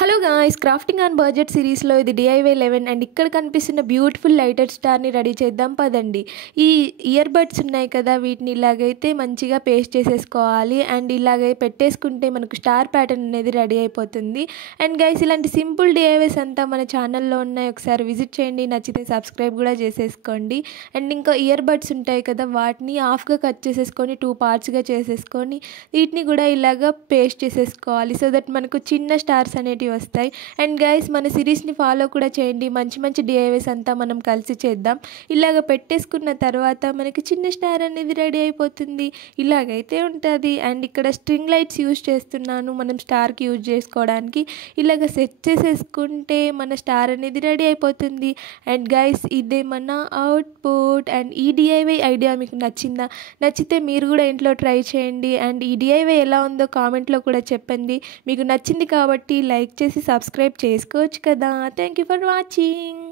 Hello guys, crafting on budget సిరీస్లో ఇది DIY 11 and ఇక్కడ కనిపిస్తున్న బ్యూటిఫుల్ లైటెడ్ స్టార్ని రెడీ చేద్దాం పదండి. ఈ ఇయర్ బడ్స్ ఉన్నాయి కదా, వీటిని ఇలాగైతే మంచిగా పేస్ట్ చేసేసుకోవాలి అండ్ ఇలాగై పెట్టేసుకుంటే మనకు స్టార్ ప్యాటర్న్ అనేది రెడీ అయిపోతుంది. అండ్ గైస్, ఇలాంటి సింపుల్ DIYs అంతా మన ఛానల్లో ఉన్నాయి, ఒకసారి విజిట్ చేయండి, నచ్చితే సబ్స్క్రైబ్ కూడా చేసేసుకోండి. అండ్ ఇంకా ఇయర్ బడ్స్ ఉంటాయి కదా, వాటిని హాఫ్గా కట్ చేసేసుకొని 2 పార్ట్స్గా చేసేసుకొని వీటిని కూడా ఇలాగ పేస్ట్ చేసేసుకోవాలి, సో దట్ మనకు చిన్న స్టార్స్ అనేటివి వస్తాయి. అండ్ గైస్, మన సిరీస్ని ఫాలో కూడా చేయండి, మంచి మంచి DIYs అంతా మనం కలిసి చేద్దాం. ఇలాగ పెట్టేసుకున్న తర్వాత మనకి చిన్న స్టార్ అనేది రెడీ అయిపోతుంది, ఇలాగైతే ఉంటుంది. అండ్ ఇక్కడ స్ట్రింగ్ లైట్స్ యూజ్ చేస్తున్నాను మనం స్టార్కి యూజ్ చేసుకోవడానికి. ఇలాగ సెట్ చేసేసుకుంటే మన స్టార్ అనేది రెడీ అయిపోతుంది. అండ్ గైస్, ఇదే మన అవుట్పుట్. అండ్ ఈ DIY ఐడియా మీకు నచ్చిందా? నచ్చితే మీరు కూడా ఇంట్లో ట్రై చేయండి. అండ్ ఈ DIY ఎలా ఉందో కామెంట్లో కూడా చెప్పండి. మీకు నచ్చింది కాబట్టి లైక్ చేసి సబ్స్క్రైబ్ చేసుకోవచ్చు కదా. Thank you for watching.